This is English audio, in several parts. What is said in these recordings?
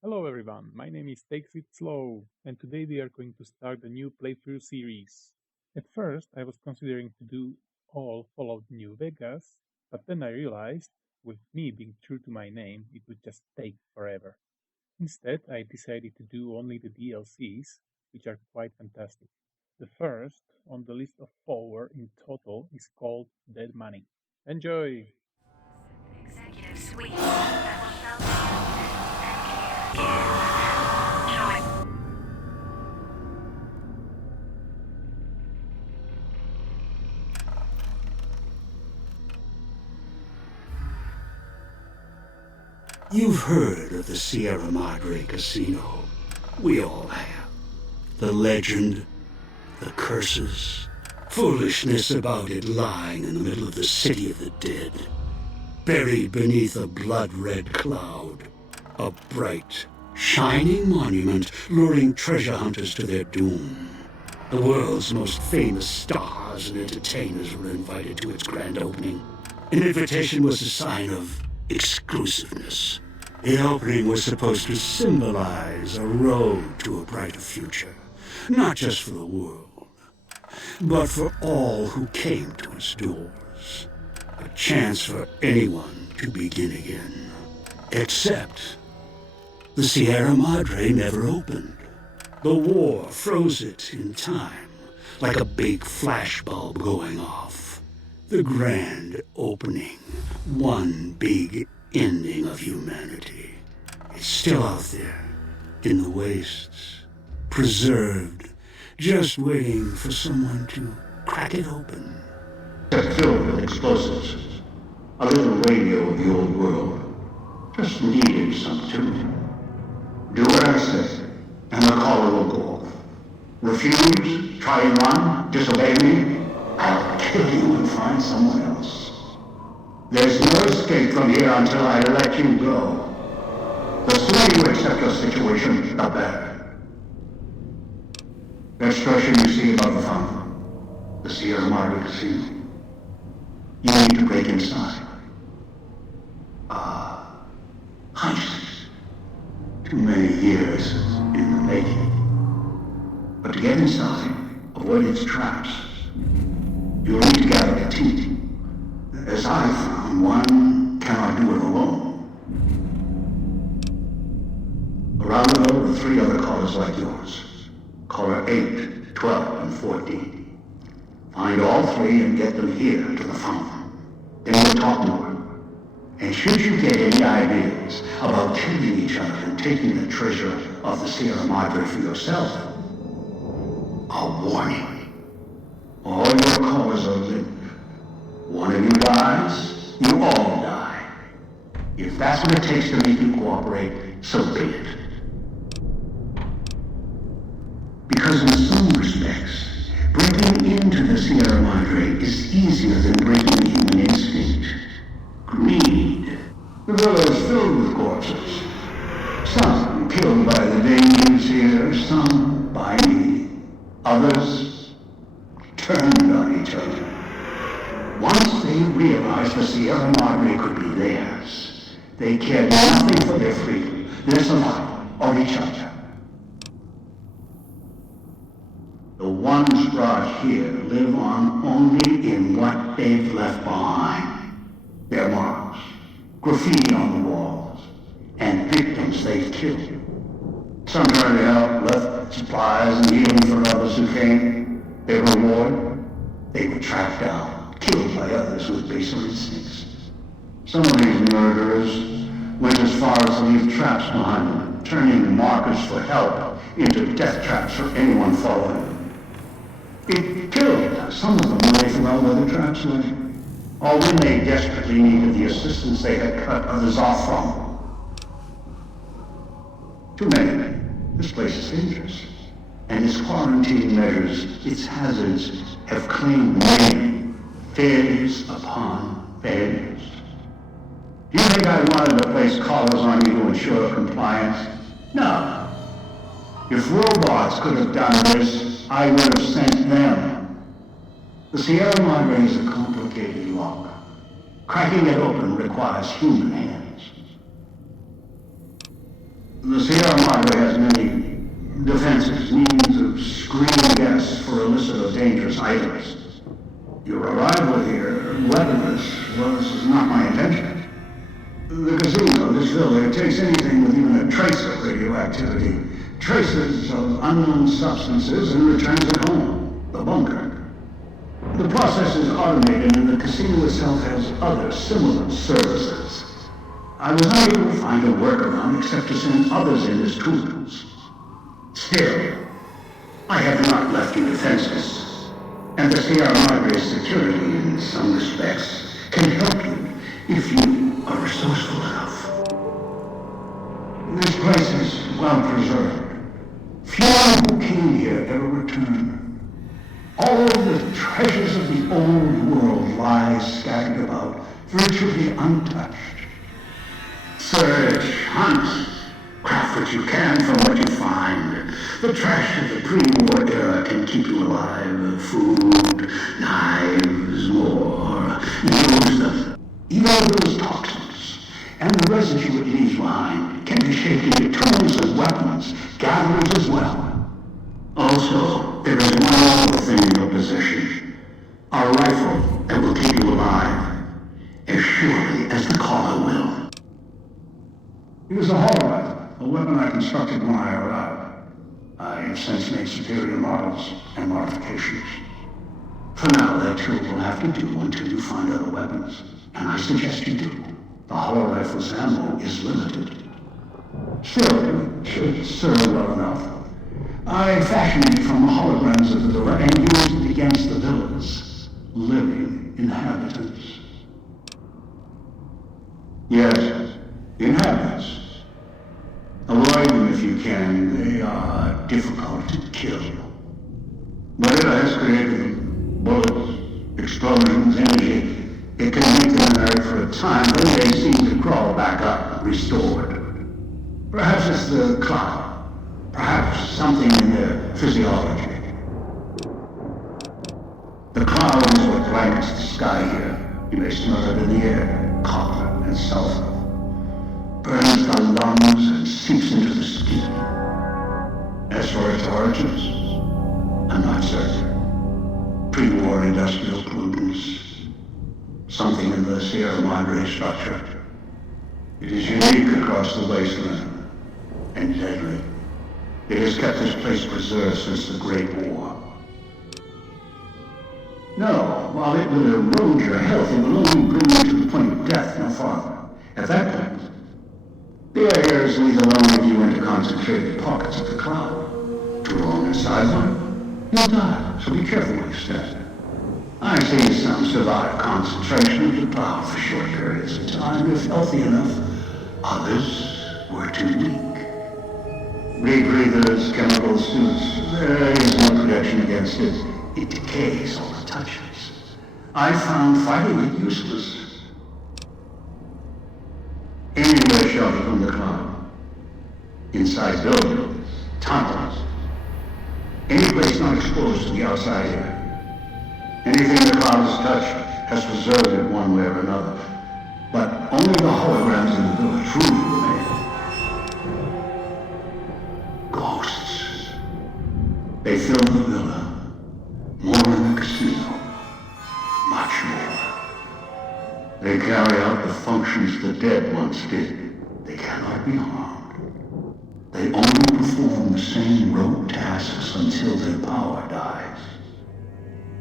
Hello everyone, my name is Takes It Slow, and today we are going to start a new playthrough series. At first, I was considering to do all Fallout New Vegas, but then I realized, with me being true to my name, it would just take forever. Instead, I decided to do only the DLCs, which are quite fantastic. The first on the list of four in total is called Dead Money. Enjoy! Executive suite that will help you. You've heard of the Sierra Madre Casino. We all have. The legend, the curses, foolishness about it lying in the middle of the city of the dead, buried beneath a blood-red cloud. A bright, shining monument luring treasure hunters to their doom. The world's most famous stars and entertainers were invited to its grand opening. An invitation was a sign of exclusiveness. The opening was supposed to symbolize a road to a brighter future, not just for the world, but for all who came to its doors. A chance for anyone to begin again. Except the Sierra Madre never opened. The war froze it in time, like a big flashbulb going off. The grand opening, one big ending of humanity. It's still out there, in the wastes, preserved, just waiting for someone to crack it open. Filled with explosives. A little radio of the old world. Just needed some tuning. Do what I say, and the caller will go off. Refuse, try and run, disobey me, I'll kill you and find someone else. There's no escape from here until I let you go. The sooner you accept your situation, the better. That structure you see above the fountain, the Sierra Madre Casino. You need to break inside. Hunches. Too many years in the making. But to get inside, avoid its traps, you'll need to gather a team. As I found, one cannot do it alone. Around the globe are three other callers like yours. Caller 8, 12, and 14. Find all three and get them here to the fountain. Then we'll talk more. And should you get any ideas about killing each other and taking the treasure of the Sierra Madre for yourself, a warning. All your callers are limp. One of you dies, you all die. If that's what it takes to make you cooperate, so be it. Because in some respects, breaking into the Sierra Madre is easier than breaking the human instinct. Greed. The villa is filled with corpses. Some killed by the dangers here, some by me. Others turned on each other. Once they realized the Sierra Madre could be theirs, they cared nothing for their freedom, their survival, or each other. The ones brought here live on only in what they've left behind. Their marks, graffiti on the walls, and victims they've killed. Some tried to help, left supplies and healing for others who came. Their reward, they were tracked down, killed by others with baser instincts. Some of these murderers went as far as to leave traps behind them, turning markers for help into death traps for anyone following them. It killed some of them when they forgot where the traps went, or when they desperately needed the assistance they had cut others off from. Too many. This place is dangerous. And its quarantine measures, its hazards, have claimed many failures upon failures. Do you think I wanted to place collars on you to ensure compliance? No. If robots could have done this, I would have sent them. The Sierra Madre is a complicated lock. Cracking it open requires human hands. The Sierra Madre has many defenses, means of screening guests for illicit or dangerous items. Your arrival here, weaponless, was not my intention. The casino, this villa, takes anything with even a trace of radioactivity, traces of unknown substances, and returns it home, the bunker. The process is automated and the casino itself has other similar services. I was unable to find a workaround except to send others in as tools. Still, I have not left you defenseless, and the Sierra Madre's security, in some respects, can help you if you are resourceful enough. This place is well preserved. Few who came here ever return. All the treasures of the old world lie scattered about, virtually untouched. Search, hunt, craft what you can from what you find. The trash of the pre-war era can keep you alive. Food, knives, more. Use them. Even those toxins and the residue it leaves behind can be shaped into tools and weapons, gatherers as well. Also, there is one other thing in your possession. A rifle that will keep you alive, as surely as the caller will. It is a hollow rifle, a weapon I constructed when I arrived. I have since made superior models and modifications. For now, that tool will have to do until you find other weapons, and I suggest you do. The hollow rifle's ammo is limited. Still, it should serve well enough. I fashioned it from the holograms of the villa and used it against the villa's living inhabitants. Yes, inhabitants. Avoid them if you can. They are difficult to kill. But it has created them. Bullets, explosions, energy. It can make them inert for a time, then they seem to crawl back up, restored. Perhaps it's the cloud. Perhaps something in their physiology. The cloud is what blankets the sky here. You may smell it in the air, copper and sulfur. Burns the lungs and seeps into the skin. As for its origins, I'm not certain. Pre-war industrial pollutants. Something in the Sierra Madre structure. It is unique across the wasteland, and deadly. It has kept this place preserved since the Great War. No, while it will erode your health, it will only bring you to the point of death, no farther. At that point, the air is leave alone if you enter concentrated pockets of the cloud. Too long inside one, you'll die, so be careful where you step. I've seen some survive concentration of the cloud for short periods of time if healthy enough. Others were too weak. Rebreathers, chemical suits, there is no protection against it. It decays all it touches. I found fighting it useless. Anywhere sheltered from the cloud. Inside buildings, tunnels. Any place not exposed to the outside air. Anything the cloud has touched has preserved it one way or another. But only the holograms in the villa truly remain. Ghosts. They fill the villa. More than the casino. Much more. They carry out the functions the dead once did. They cannot be harmed. They only perform the same rote tasks until their power dies.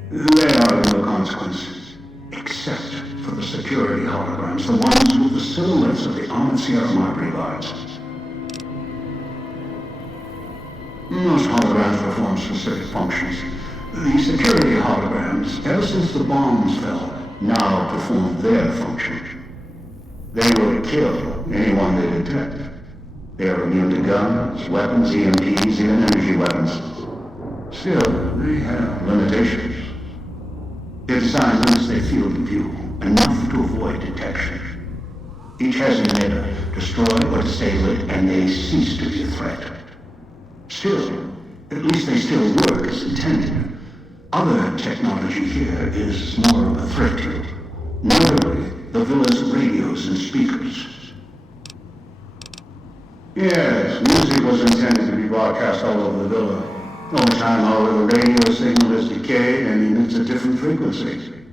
They are of no consequence, except for the security holograms, the ones with the silhouettes of the armored Sierra Madre guards. Most holograms perform specific functions. The security holograms, ever since the bombs fell, now perform their function. They will kill anyone they detect. They are immune to guns, weapons, EMPs, even energy weapons. Still, they have limitations. Their design limits their field of view, enough to avoid detection. Each has an emitter, destroy or disable it, and they cease to be a threat. Still, at least they still work as intended. Other technology here is more of a threat to you. Notably, the villa's radios and speakers. Yes, music was intended to be broadcast all over the villa. Over time, however, the radio signal has decayed and emits a different frequency.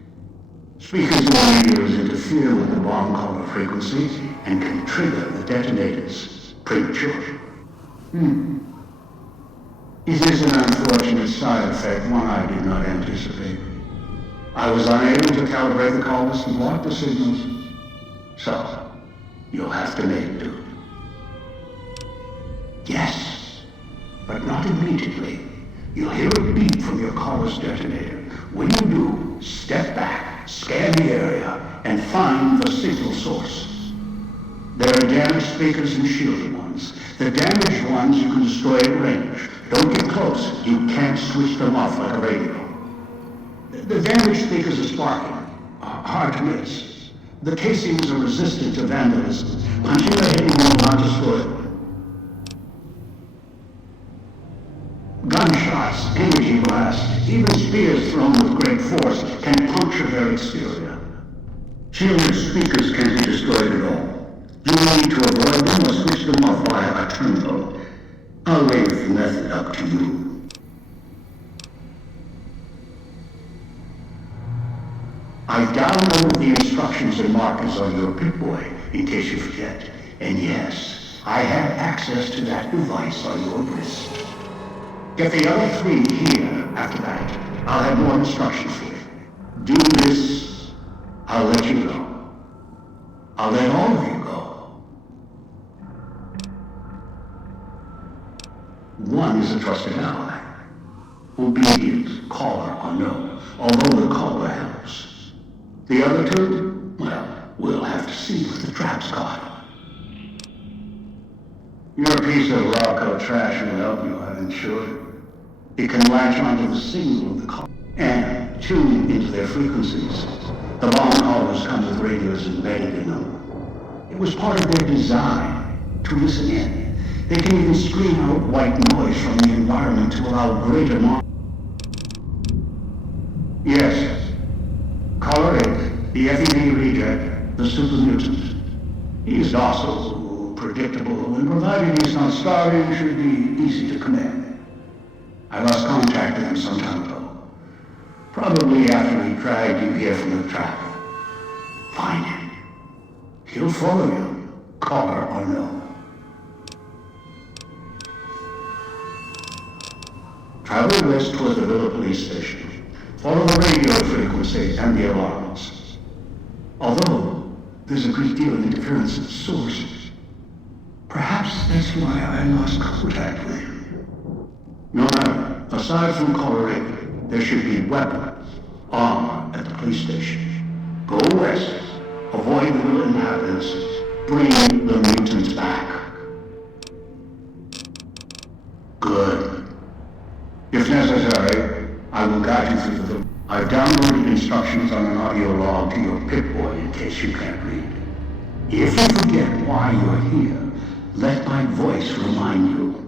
Speakers in the radios interfere with the bomb caller frequency and can trigger the detonators prematurely. It is an unfortunate side effect, one I did not anticipate. I was unable to calibrate the callers and block the signals. So, you'll have to make do. Yes, but not immediately. You'll hear a beep from your caller's detonator. When you do, step back, scan the area, and find the signal source. There are damaged speakers and shielded ones. The damaged ones you can destroy at range. Don't get close. You can't switch them off like a radio. The damaged speakers are sparking. Hard to miss. The casings are resistant to vandalism. Punching the heading will not destroy them. Gunshots, energy blasts, even spears thrown with great force can puncture their exterior. Shielded speakers can't be destroyed at all. You need to avoid them or switch them off via a terminal. I'll leave the method up to you. I've downloaded the instructions and markers on your Pip-Boy, in case you forget. And yes, I have access to that device on your wrist. Get the other three here after that. I'll have more instructions for you. Do this, I'll let you go. I'll let all of you go. One is a trusted ally. Obedient, caller or no, although the caller helps. The other two, well, we'll have to see what the trap's got. Your piece of Rocco trash will help you, I'm sure. It can latch onto the signal of the call and tune into their frequencies. The bomb callers come with radios embedded in them. It was part of their design to listen in. They can even screen out white noise from the environment to allow greater Yes. Caller 8, the FED reject, the super mutant. He's docile, predictable, and provided he's not starving, should be easy to command. I lost contact with him some time ago. Probably after he dragged you here from the trap. Find him. He'll follow you, caller or no. Travel west toward the Villa police station. Follow the radio frequency and the alarms. Although, there's a great deal of interference at the source. Perhaps that's why I lost contact with him. No matter. Aside from caller 8, there should be weapons, armor at the police station. Go west. Avoid the Villa inhabitants. Bring the mutants back. Good. If necessary, I will guide you through the... I've downloaded instructions on an audio log to your Pip-Boy in case you can't read. If you forget why you're here, let my voice remind you.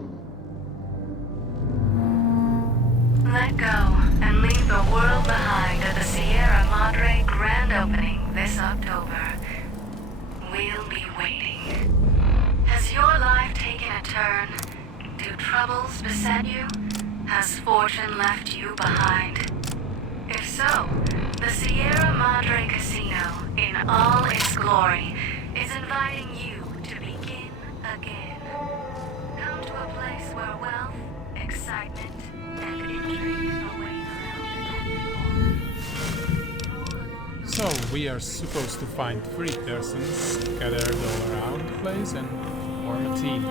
Let go and leave the world behind at the Sierra Madre grand opening this October. We'll be waiting. Has your life taken a turn? Do troubles beset you? Has fortune left you behind? If so, the Sierra Madre Casino, in all its glory, is inviting you to begin again. Come to a place where wealth, excitement, and intrigue await around every corner. So we are supposed to find 3 persons scattered all around the place and form a team.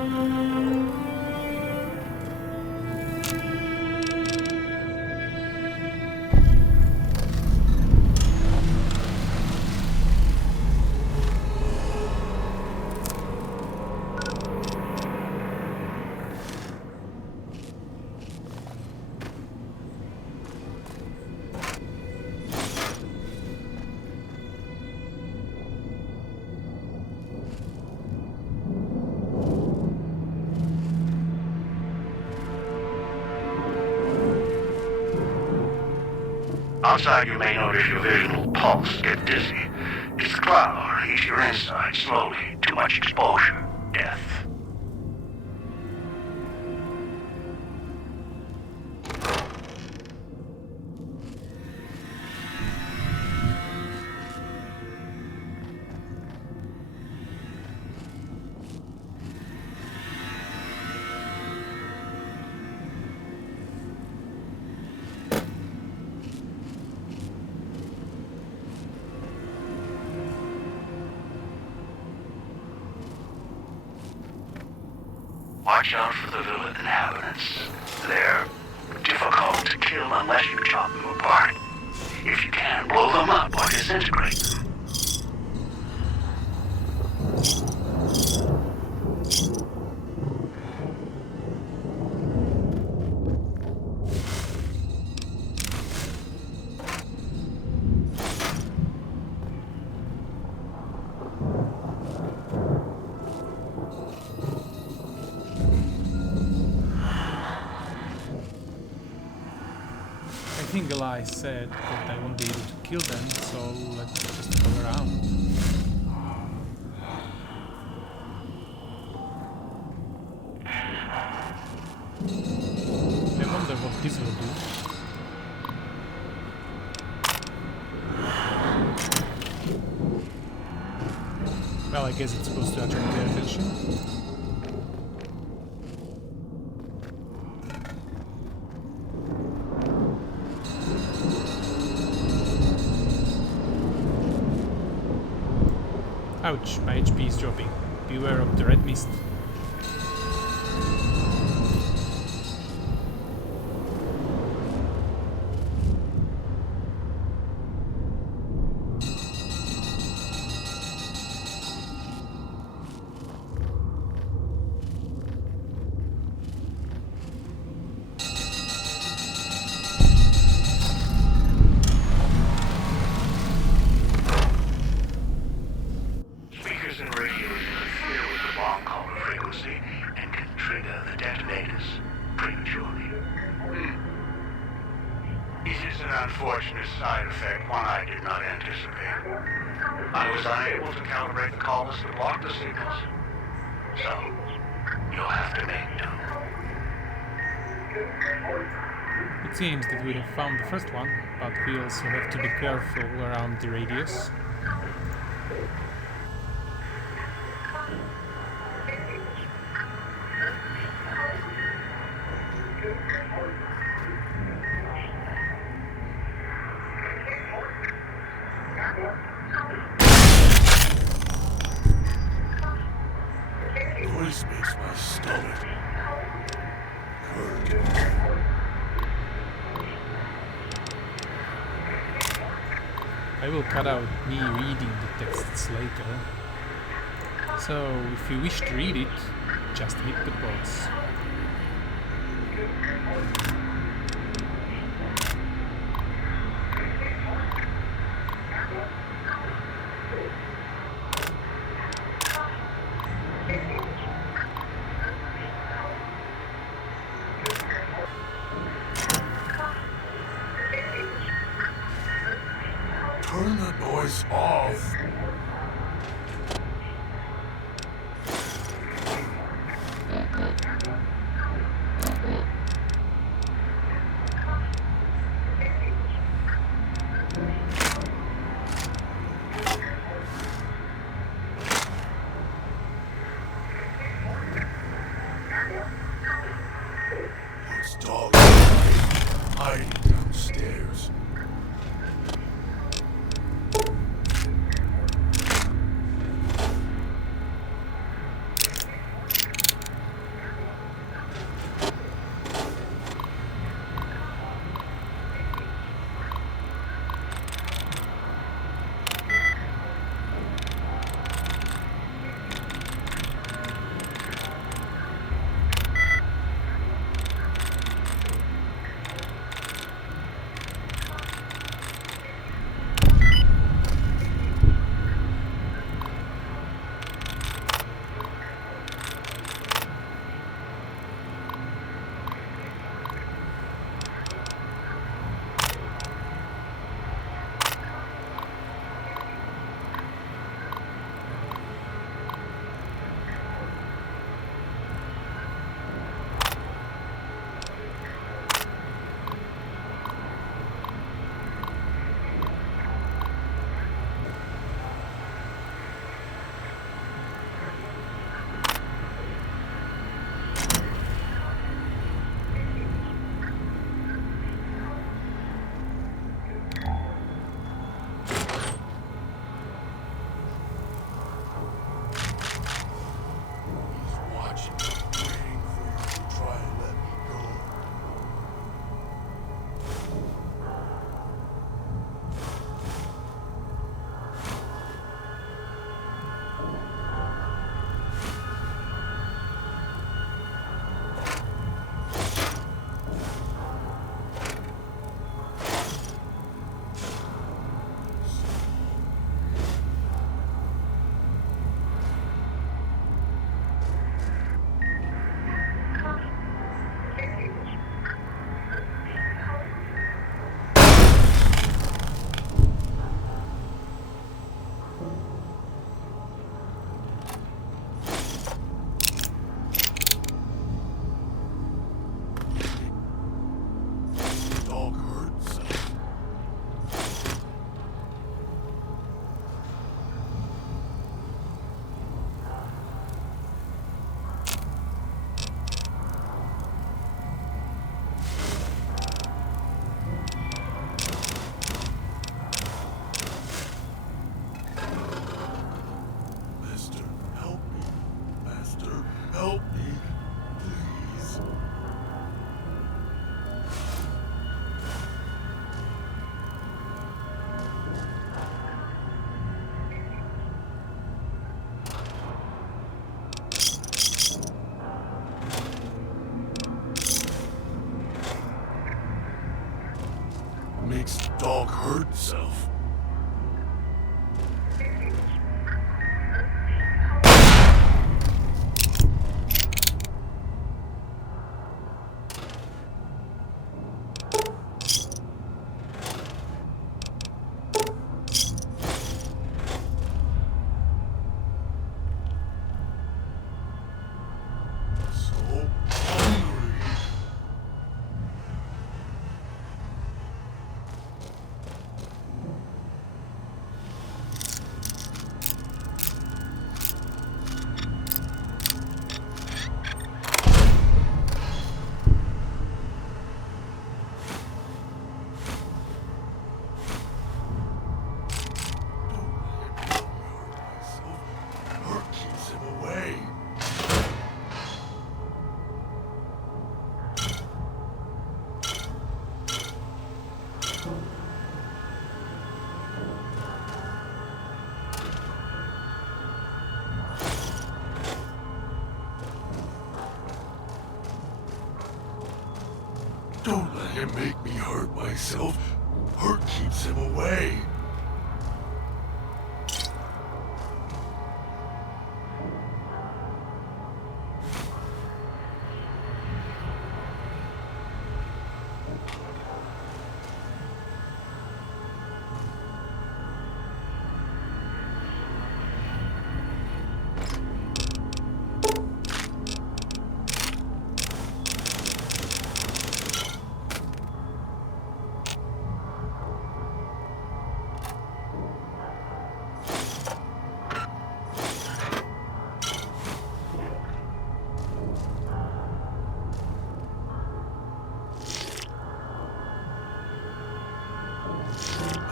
Outside, you may notice your vision will pulse, get dizzy. It's the cloud, eats your inside slowly. Too much exposure, death. Watch out for the villa inhabitants. They're difficult to kill unless you chop them apart. If you can, blow them up or disintegrate them. I think Eli said that I won't be able to kill them, so let's just go around. I wonder what this will do. Well, I guess it's supposed to attract their attention. Ouch, my HP is dropping. Beware of the red mist. Unfortunate side effect, one I did not anticipate. I was unable to calibrate the collars that blocked the signals. So, you'll have to make do. It seems that we have found the first one, but we also have to be careful around the radius. Noise makes my stomach hurt. I will cut out me reading the texts later. So, if you wish to read it, just hit the pause. Turn the noise off. It's dog hiding downstairs. dog hurt himself. So hungry. Hurt keeps him away. Don't let him make me hurt myself. Hurt keeps him away.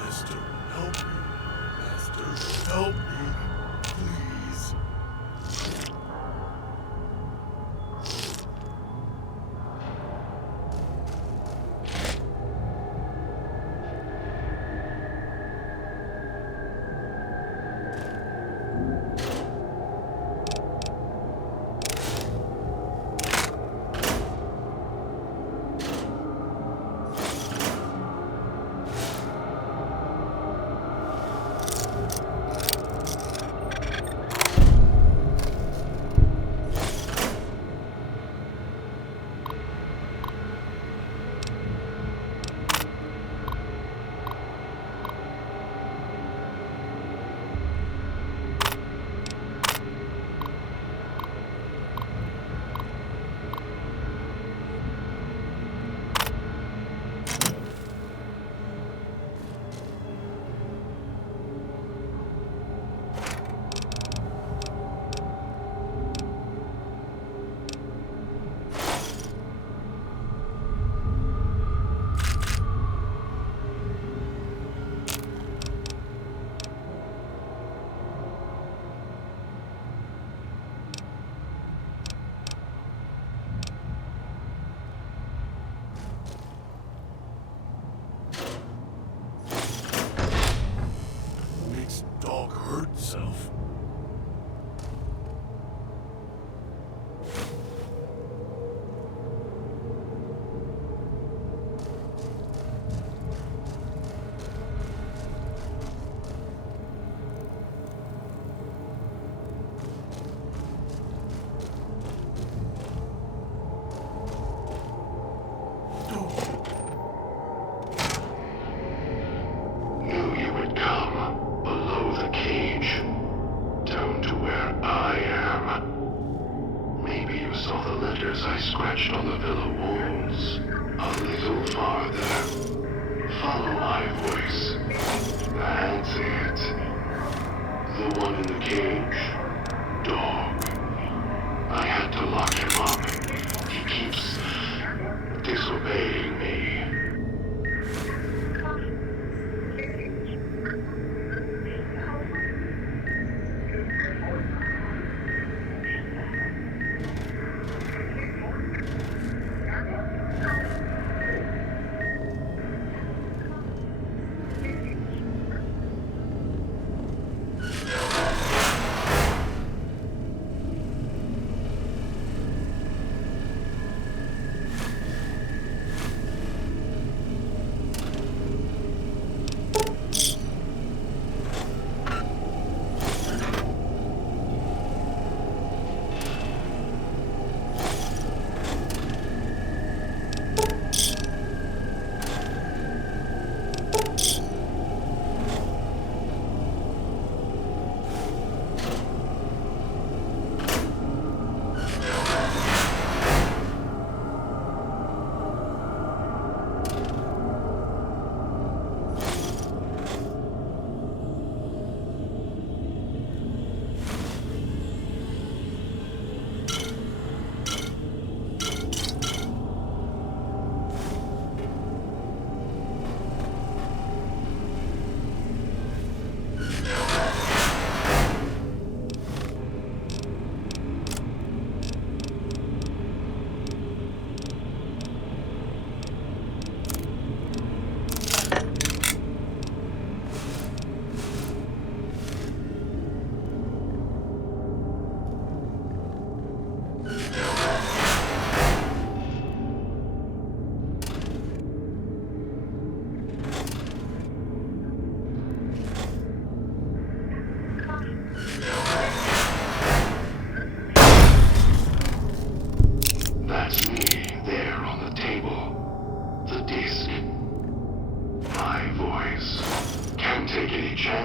Master, help me. Master, help me. Please. Makes dog hurt himself. Knew you would come below the cage, down to where I am. Maybe you saw the letters I scratched on the villa walls. A little farther. Follow my voice. That's it. The one in the cage. Dog. I had to lock him up. He keeps disobeying me.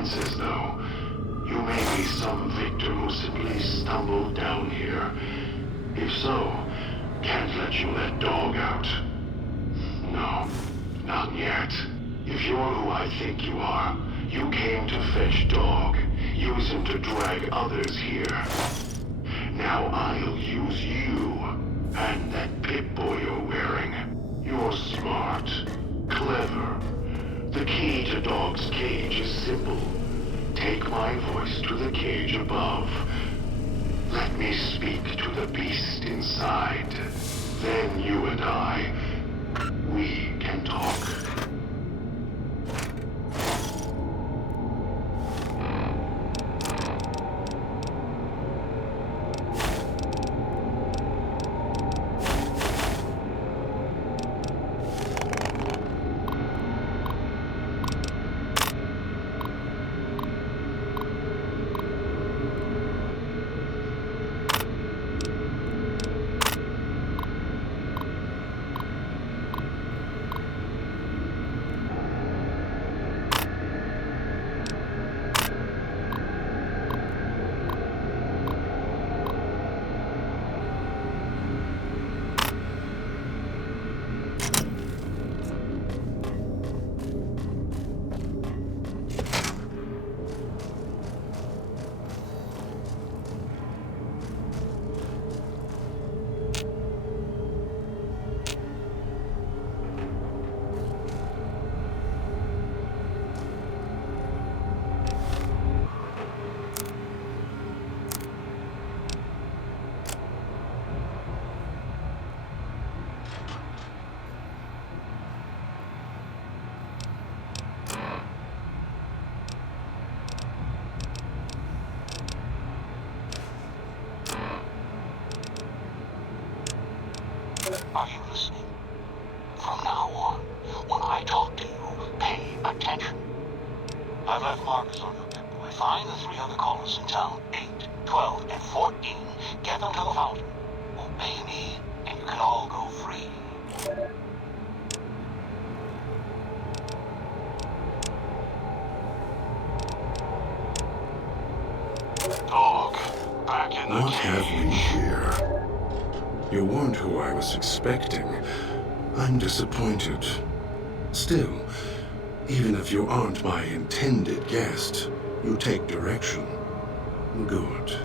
senses, though. You may be some victim who simply stumbled down here. If so, can't let you let Dog out. No, not yet. If you're who I think you are, you came to fetch Dog, use him to drag others here. Now I'll use you, and that Pip-Boy you're wearing. You're smart, clever. The key to Dog's cage is simple. Take my voice to the cage above. Let me speak to the beast inside. Then you and I, we can talk. Are you listening? From now on, when I talk to you, pay attention. I've left markers on your Pip-Boy. Find the 3 other callers in town, 8, 12, and 14. Get them to the fountain. Obey me, and you can all go free. Dog, back in the What have we cage. here? You weren't who I was expecting. I'm disappointed. Still, even if you aren't my intended guest, you take direction. Good.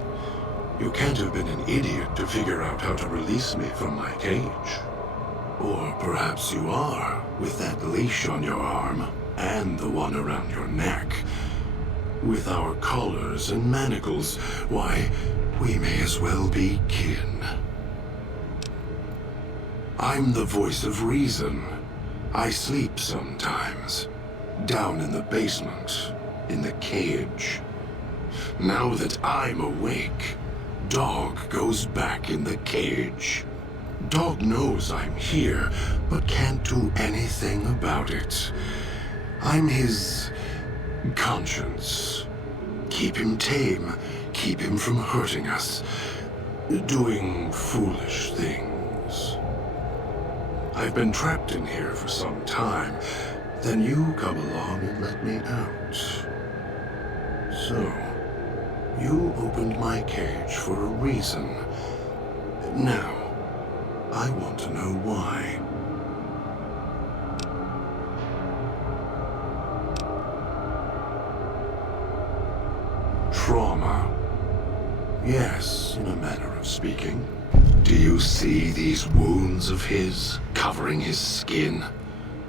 You can't have been an idiot to figure out how to release me from my cage. Or perhaps you are, with that leash on your arm, and the one around your neck. With our collars and manacles, why, we may as well be kin. I'm the voice of reason. I sleep sometimes. Down in the basement, in the cage. Now that I'm awake, Dog goes back in the cage. Dog knows I'm here, but can't do anything about it. I'm his conscience. Keep him tame, keep him from hurting us, doing foolish things. I've been trapped in here for some time. Then you come along and let me out. So, you opened my cage for a reason. Now, I want to know why. Trauma. Yes, in a manner of speaking. Do you see these wounds of his covering his skin?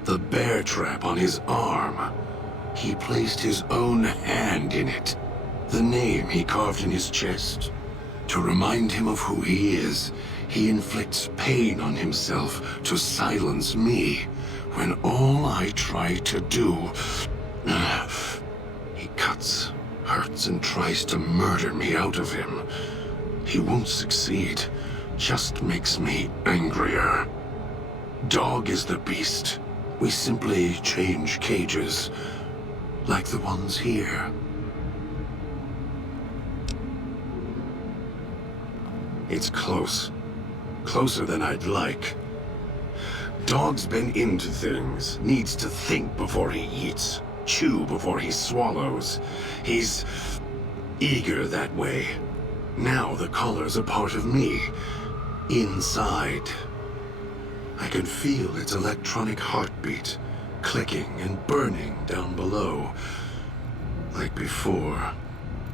The bear trap on his arm. He placed his own hand in it. The name he carved in his chest. To remind him of who he is, he inflicts pain on himself to silence me, when all I try to do... He cuts, hurts, and tries to murder me out of him. He won't succeed. Just makes me angrier. Dog is the beast. We simply change cages, like the ones here. It's close. Closer than I'd like. Dog's been into things, needs to think before he eats. chew before he swallows. He's eager that way. Now the collar's a part of me, inside. I can feel its electronic heartbeat, clicking and burning down below. Like before.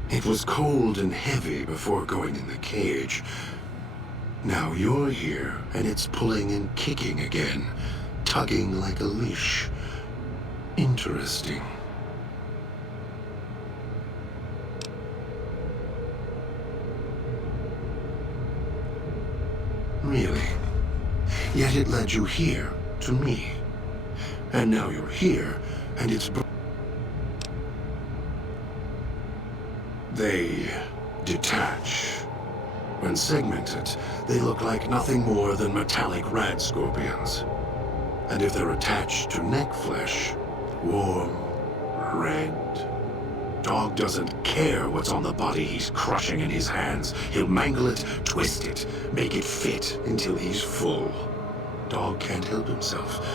It was cold and heavy before going in the cage. Now you're here, and it's pulling and kicking again, tugging like a leash. Interesting. Really? Yet it led you here, to me. And now you're here, and it's... They detach. When segmented, they look like nothing more than metallic rad scorpions. And if they're attached to neck flesh, warm, red. Dog doesn't care what's on the body he's crushing in his hands. He'll mangle it, twist it, make it fit until he's full. Dog can't help himself.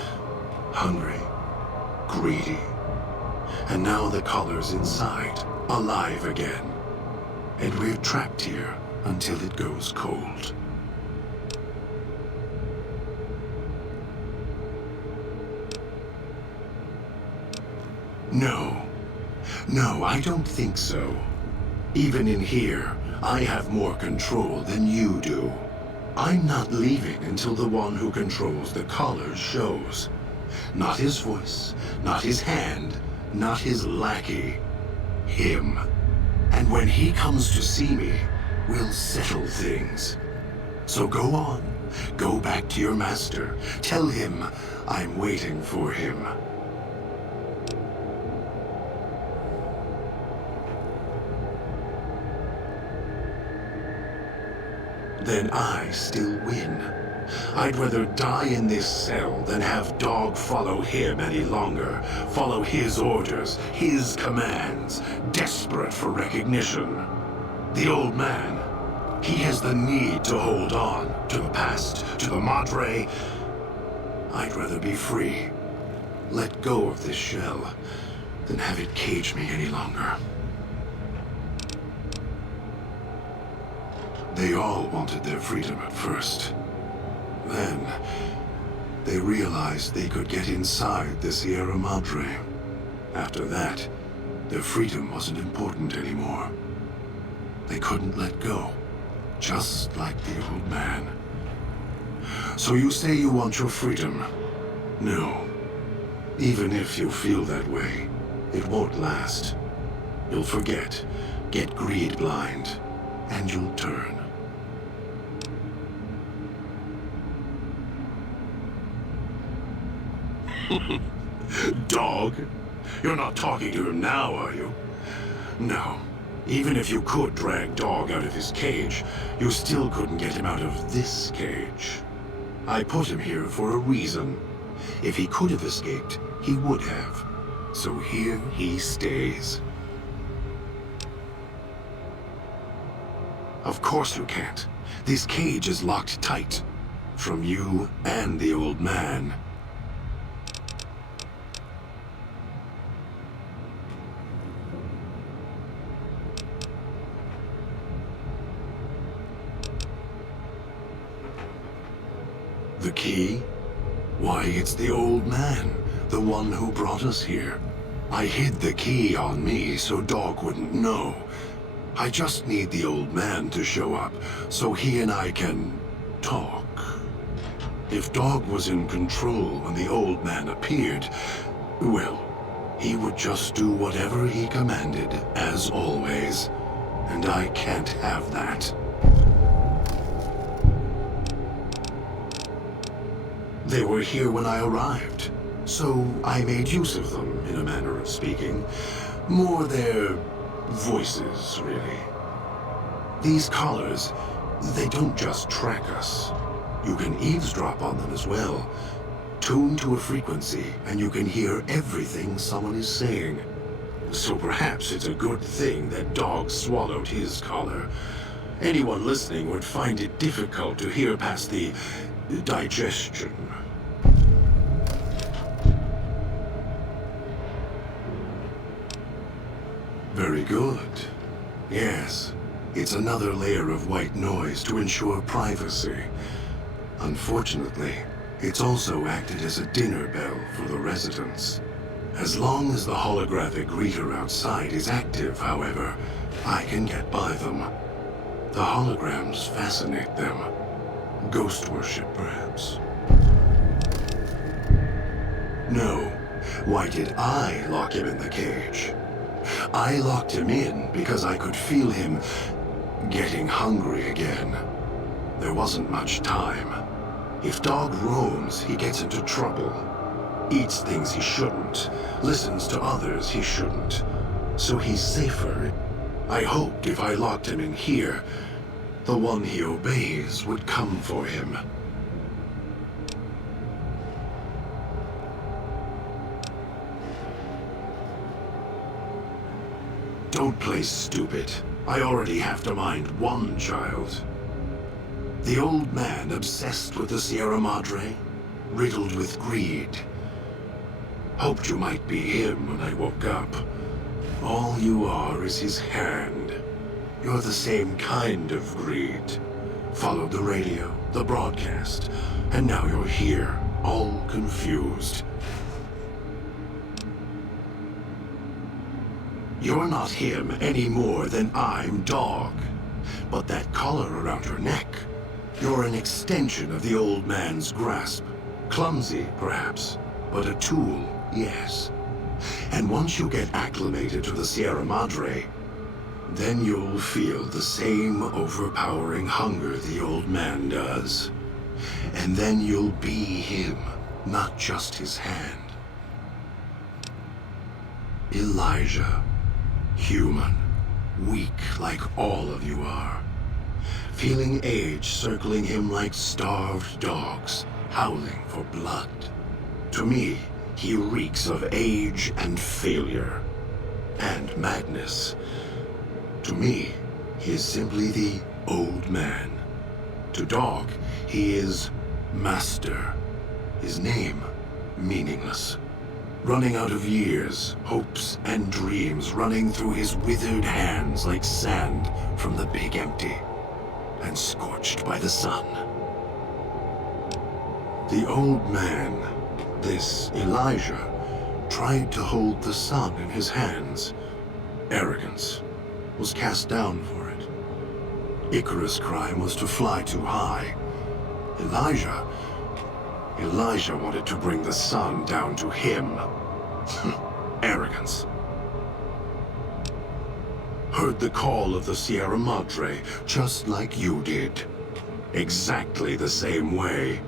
Hungry, greedy. And now the collar's inside, alive again. And we're trapped here until it goes cold. No, I don't think so. Even in here, I have more control than you do. I'm not leaving until the one who controls the collars shows. Not his voice, not his hand, not his lackey. Him. And when he comes to see me, we'll settle things. So go on. Go back to your master. Tell him I'm waiting for him. Then I still win. I'd rather die in this cell than have Dog follow him any longer. Follow his orders, his commands, desperate for recognition. The old man, he has the need to hold on to the past, to the Madre. I'd rather be free. Let go of this shell than have it cage me any longer. They all wanted their freedom at first. Then, they realized they could get inside the Sierra Madre. After that, their freedom wasn't important anymore. They couldn't let go, just like the old man. So you say you want your freedom? No. Even if you feel that way, it won't last. You'll forget, get greed blind, and you'll turn. Dog? You're not talking to him now, are you? No. Even if you could drag Dog out of his cage, you still couldn't get him out of this cage. I put him here for a reason. If he could have escaped, he would have. So here he stays. Of course you can't. This cage is locked tight. From you and the old man. The key? Why, it's the old man, the one who brought us here. I hid the key on me so Dog wouldn't know. I just need the old man to show up, so he and I can talk. If Dog was in control when the old man appeared, well, he would just do whatever he commanded, as always. And I can't have that. They were here when I arrived, so I made use of them, in a manner of speaking. More their voices, really. These collars, they don't just track us. You can eavesdrop on them as well. Tune to a frequency, and you can hear everything someone is saying. So perhaps it's a good thing that Dog swallowed his collar. Anyone listening would find it difficult to hear past the digestion. Very good. Yes, it's another layer of white noise to ensure privacy. Unfortunately, it's also acted as a dinner bell for the residents. As long as the holographic greeter outside is active, however, I can get by them. The holograms fascinate them. Ghost worship, perhaps. No. Why did I lock him in the cage? I locked him in because I could feel him getting hungry again. There wasn't much time. If Dog roams, he gets into trouble. Eats things he shouldn't. Listens to others he shouldn't. So he's safer. I hoped if I locked him in here, the one he obeys would come for him. Don't play stupid. I already have to mind one child. The old man obsessed with the Sierra Madre, riddled with greed. Hoped you might be him when I woke up. All you are is his hand. You're the same kind of greed. Followed the radio, the broadcast, and now you're here, all confused. You're not him any more than I'm Dog. But that collar around your neck, you're an extension of the old man's grasp. Clumsy, perhaps, but a tool, yes. And once you get acclimated to the Sierra Madre, then you'll feel the same overpowering hunger the old man does. And then you'll be him, not just his hand. Elijah. Human. Weak like all of you are. Feeling age circling him like starved dogs, howling for blood. To me, he reeks of age and failure. And madness. To me, he is simply the old man. To Dog, he is Master. His name, meaningless. Running out of years, hopes and dreams running through his withered hands like sand from the big empty, and scorched by the sun. The old man, this Elijah, tried to hold the sun in his hands. Arrogance. Was cast down for it. Icarus' crime was to fly too high. Elijah wanted to bring the sun down to him. Arrogance. Heard the call of the Sierra Madre, just like you did. Exactly the same way.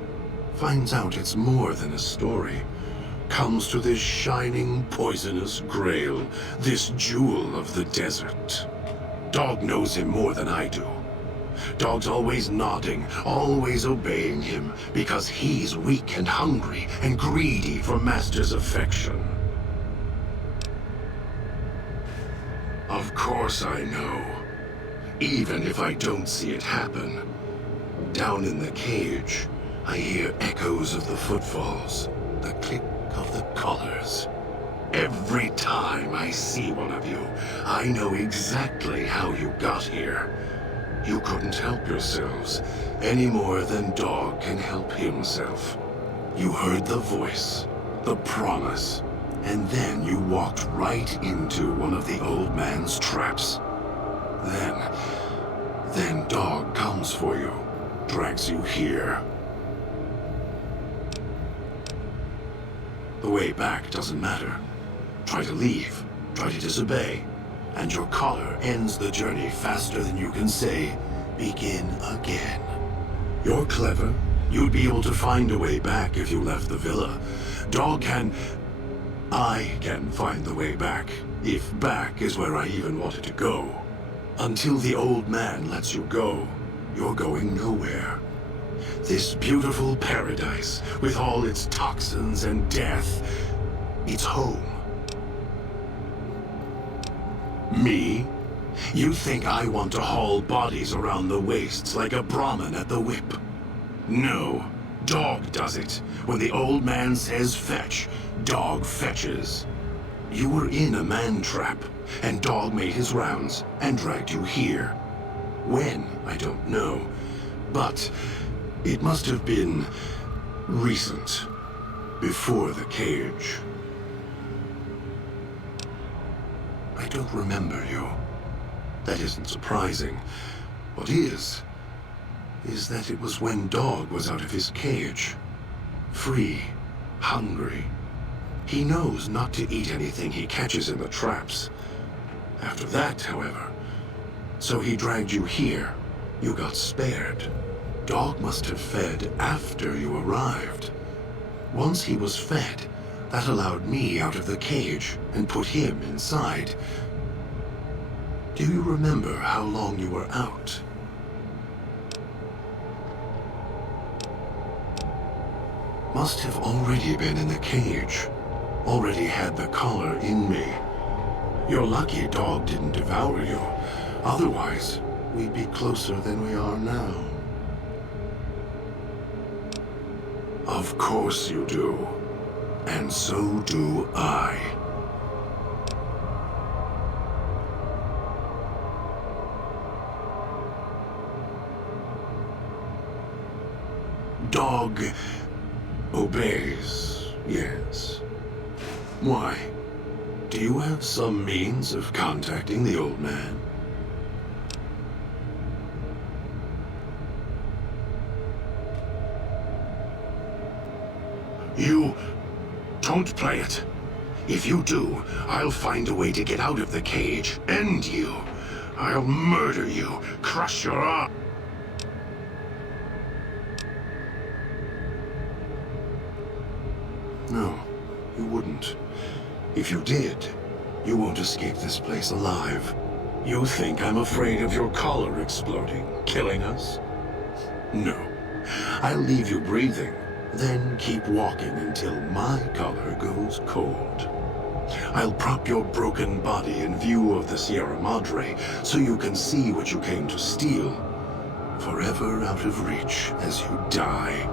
Finds out it's more than a story. Comes to this shining, poisonous grail, this jewel of the desert. Dog knows him more than I do. Dog's always nodding, always obeying him, because he's weak and hungry and greedy for Master's affection. Of course I know. Even if I don't see it happen. Down in the cage, I hear echoes of the footfalls, the click of the collars. Every time I see one of you, I know exactly how you got here. You couldn't help yourselves, any more than Dog can help himself. You heard the voice, the promise, and then you walked right into one of the old man's traps. Then Dog comes for you, drags you here. The way back doesn't matter. Try to leave, try to disobey, and your collar ends the journey faster than you can say, begin again. You're clever. You'd be able to find a way back if you left the villa. I can find the way back, if back is where I even wanted to go. Until the old man lets you go, you're going nowhere. This beautiful paradise, with all its toxins and death, it's home. Me? You think I want to haul bodies around the wastes like a Brahmin at the whip? No. Dog does it. When the old man says fetch, Dog fetches. You were in a man trap, and Dog made his rounds and dragged you here. When, I don't know, but it must have been recent, before the cage. I don't remember you. That isn't surprising. What is that it was when Dog was out of his cage. Free, hungry. He knows not to eat anything he catches in the traps. After that, however, so he dragged you here. You got spared. Dog must have fed after you arrived. Once he was fed, that allowed me out of the cage and put him inside. Do you remember how long you were out? Must have already been in the cage. Already had the collar in me. You're lucky Dog didn't devour you. Otherwise, we'd be closer than we are now. Of course you do. And so do I. Dog obeys, yes. Why? Do you have some means of contacting the old man? You don't play it. If you do, I'll find a way to get out of the cage. End you. I'll murder you, crush your arm. No, you wouldn't. If you did, you won't escape this place alive. You think I'm afraid of your collar exploding, killing us? No. I'll leave you breathing, then keep walking until my collar goes cold. I'll prop your broken body in view of the Sierra Madre so you can see what you came to steal, forever out of reach as you die.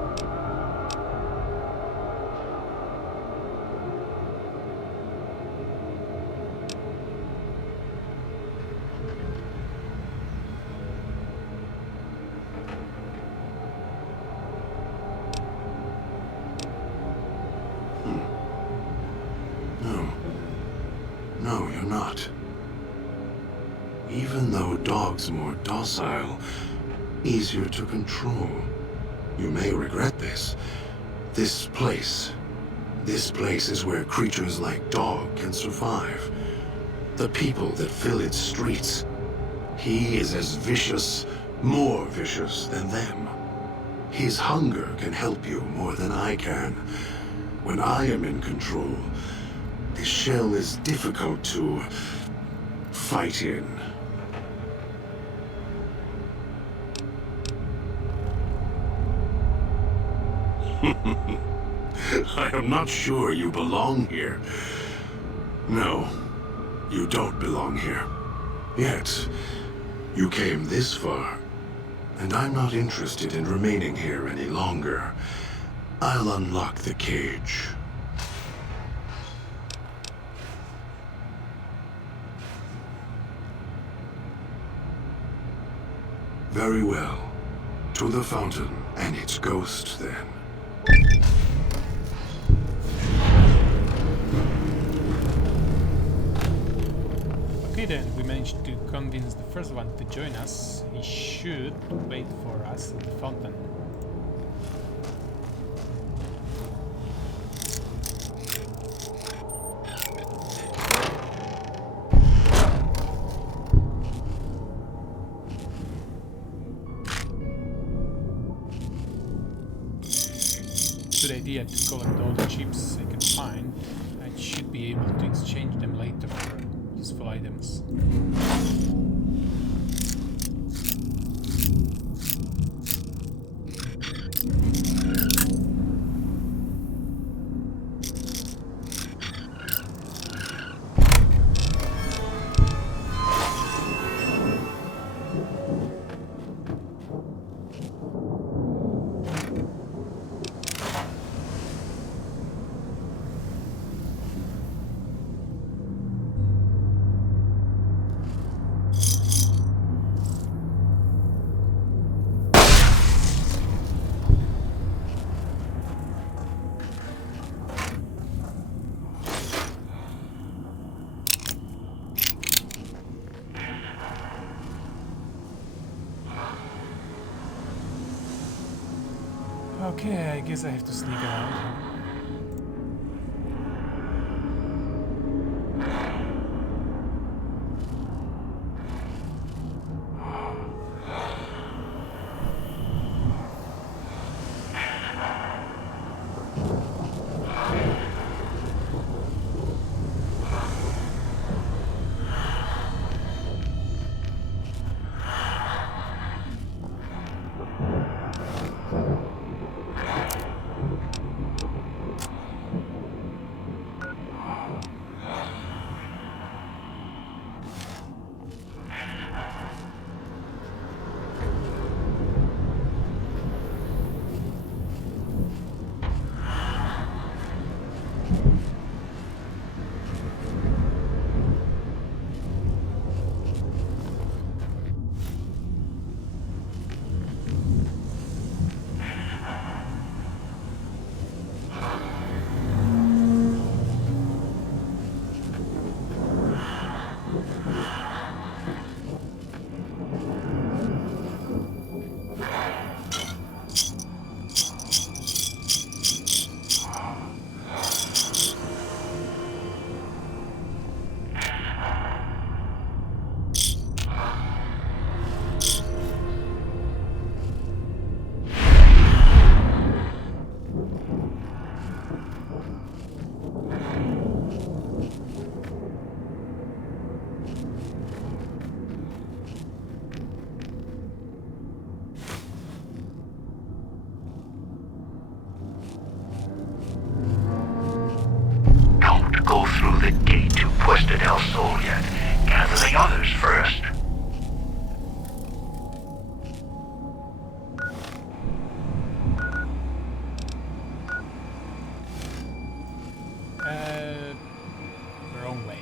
No, you're not. Even though Dog's more docile, easier to control. You may regret this. This place is where creatures like Dog can survive. The people that fill its streets. He is as vicious, more vicious than them. His hunger can help you more than I can. When I am in control, this shell is difficult to fight in. I am not sure you belong here. No, you don't belong here. Yet, you came this far, and I'm not interested in remaining here any longer. I'll unlock the cage. Very well. To the fountain and its ghost, then. Okay then, we managed to convince the first one to join us. He should wait for us at the fountain. Good idea to collect all the chips I can find. I should be able to exchange them later for useful items. Okay, I guess I have to sneak around. Don't go through the gate to Puesta del Sol yet. Gather the others first. Wrong way.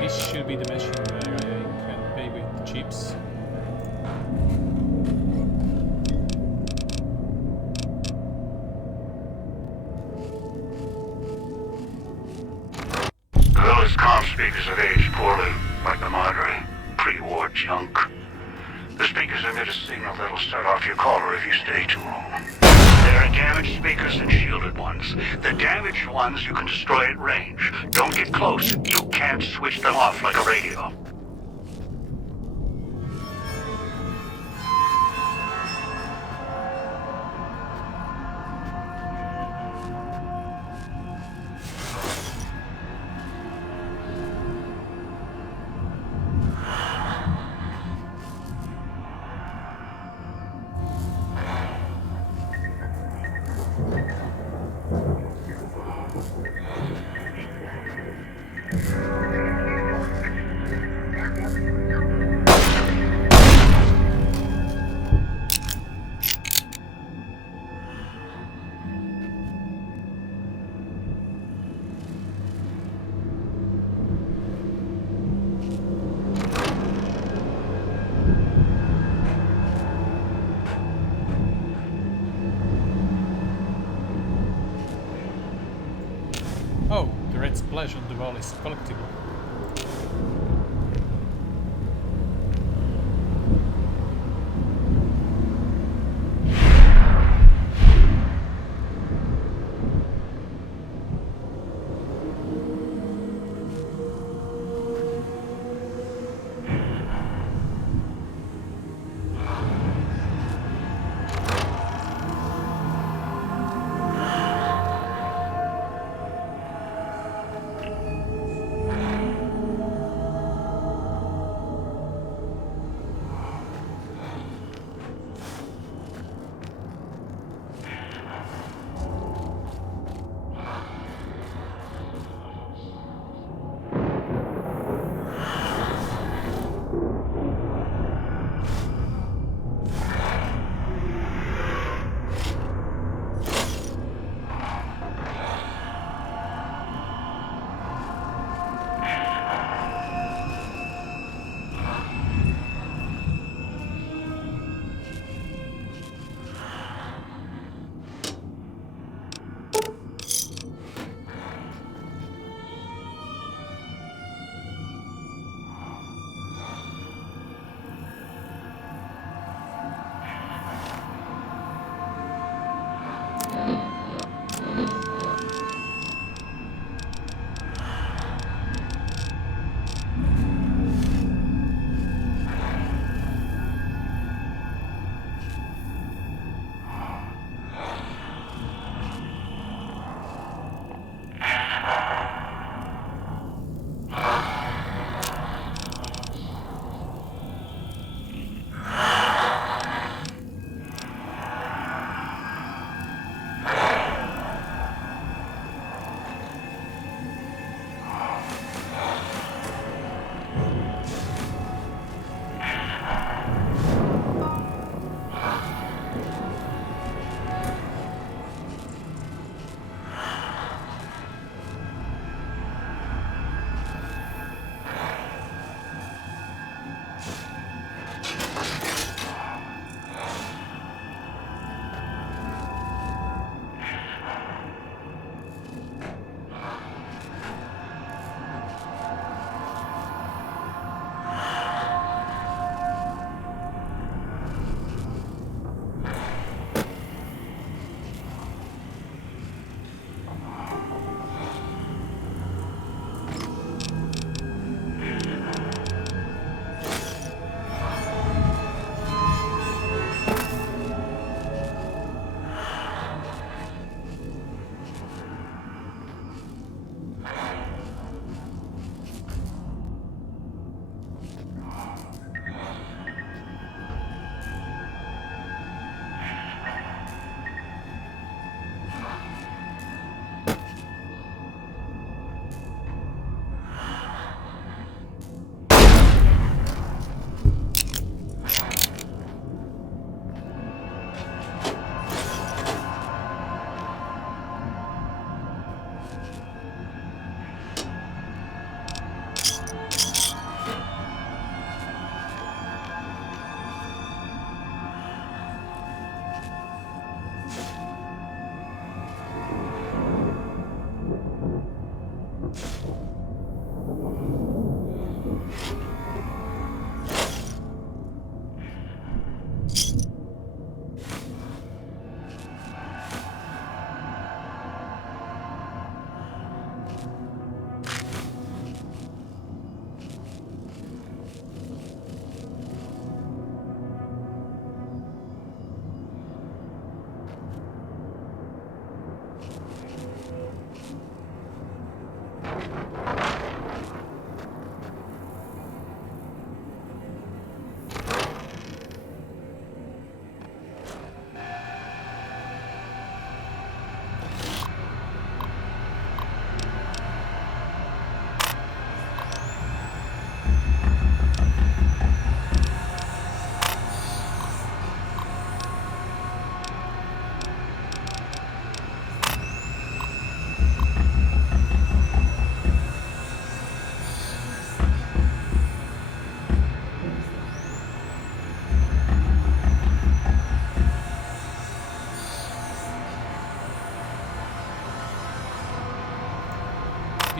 This should be the machine where I can pay with chips. Those comm speakers have aged poorly, like the Madre. Pre-war junk. The speakers emit a signal that'll start off your caller if you stay too long. There are damaged speakers and shielded ones. The damaged ones you can destroy at range. Don't get close. You can't switch them off like a radio. Oh, the red splash on the wall is collectible.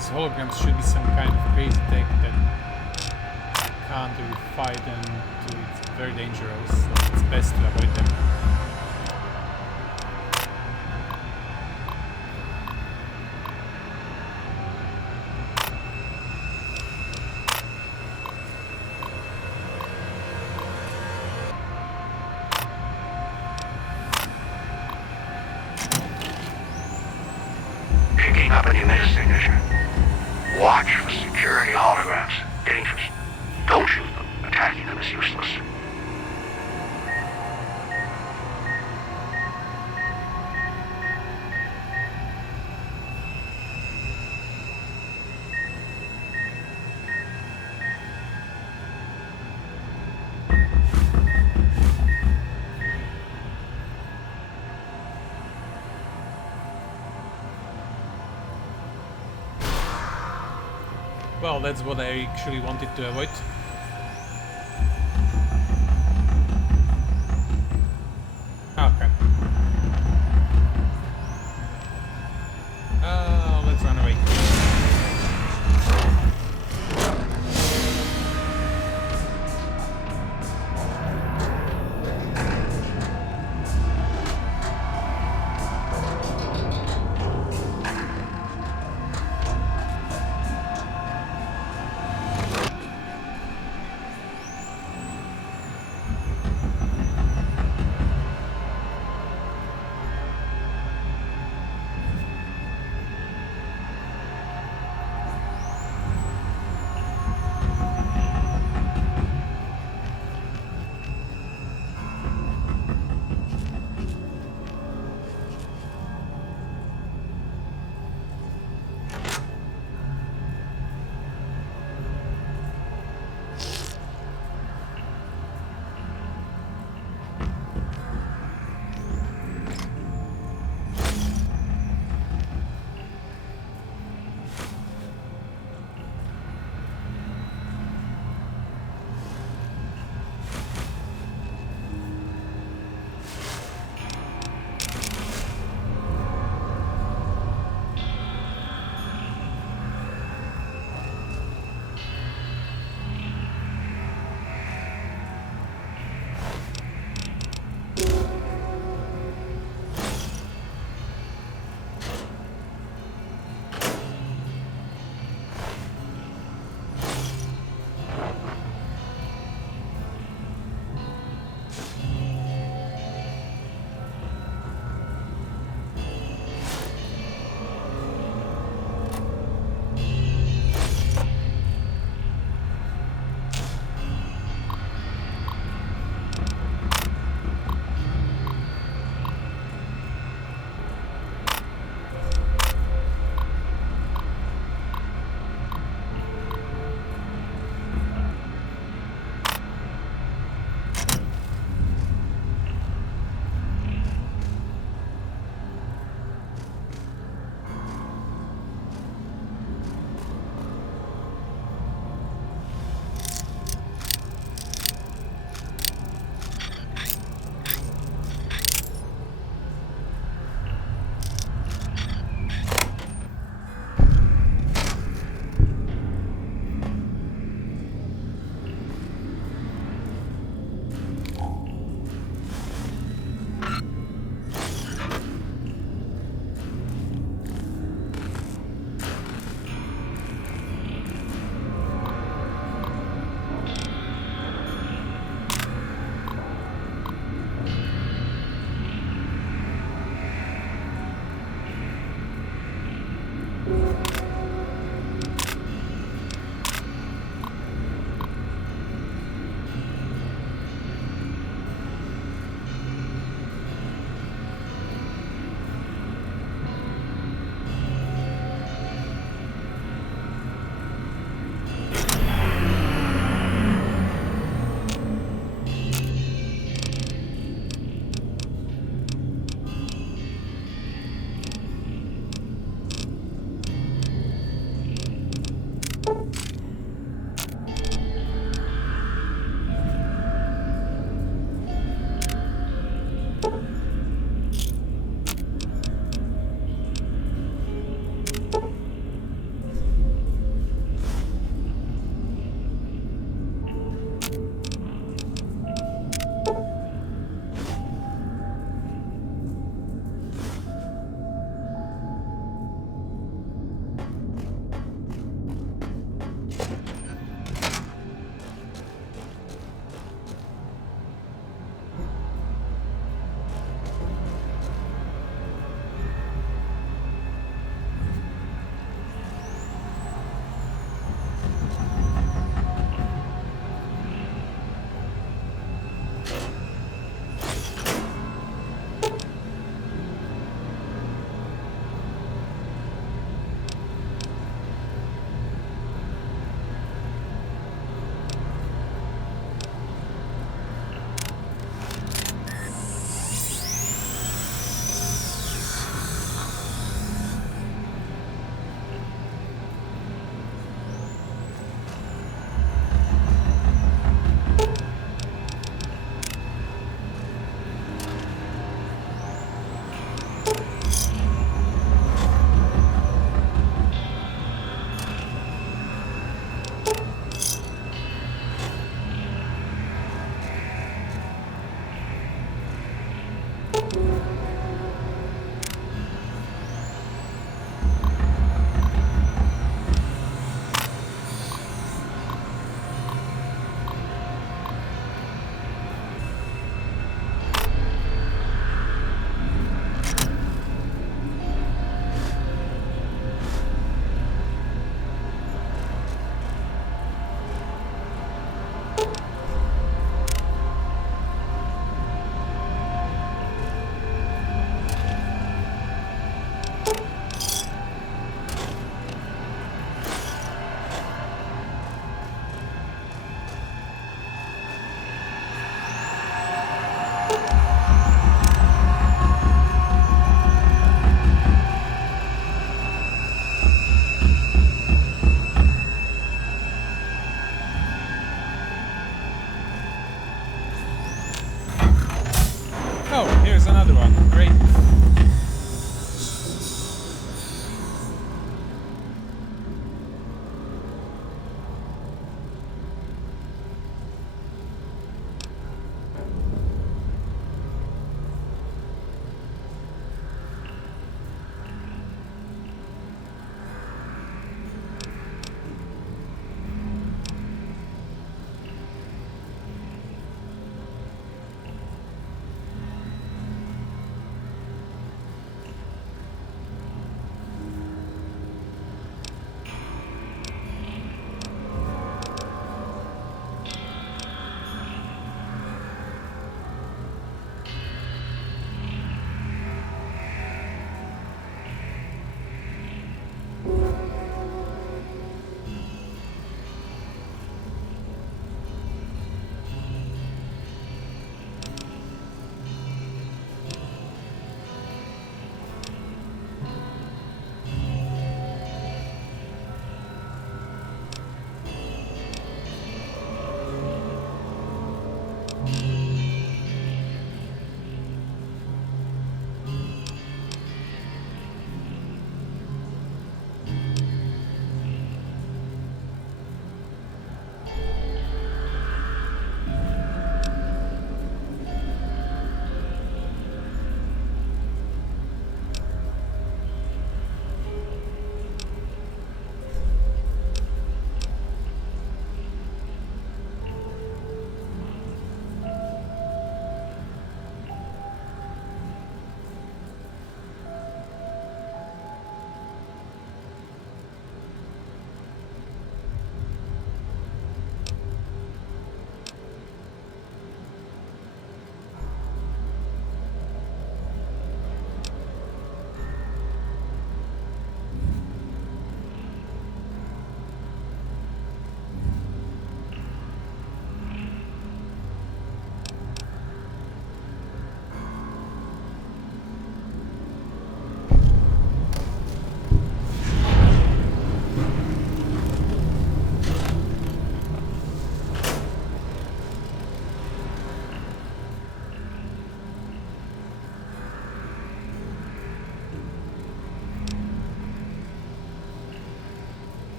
these holograms should be some kind of crazy tech that can't really fight, and it's very dangerous, so it's best to avoid them. Picking up an email signature. Watch for security holograms. Dangerous. Don't shoot them. Attacking them is useless. Well, that's what I actually wanted to avoid. Okay. Let's run away. another one. Great.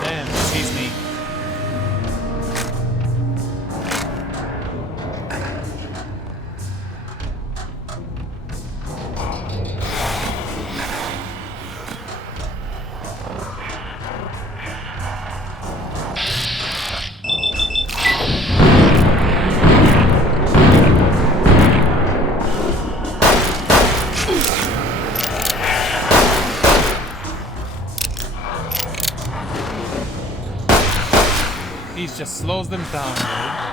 Damn, he sees me. He just slows them down, bro.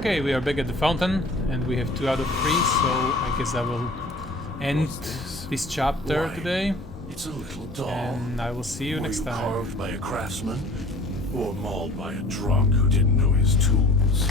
Okay, we are back at the fountain, and we have 2 out of 3, so I guess I will end this chapter Why? today, It's a little doll. and I will see you Were next you time. carved by a craftsman? Or mauled by a drunk who didn't know his tools?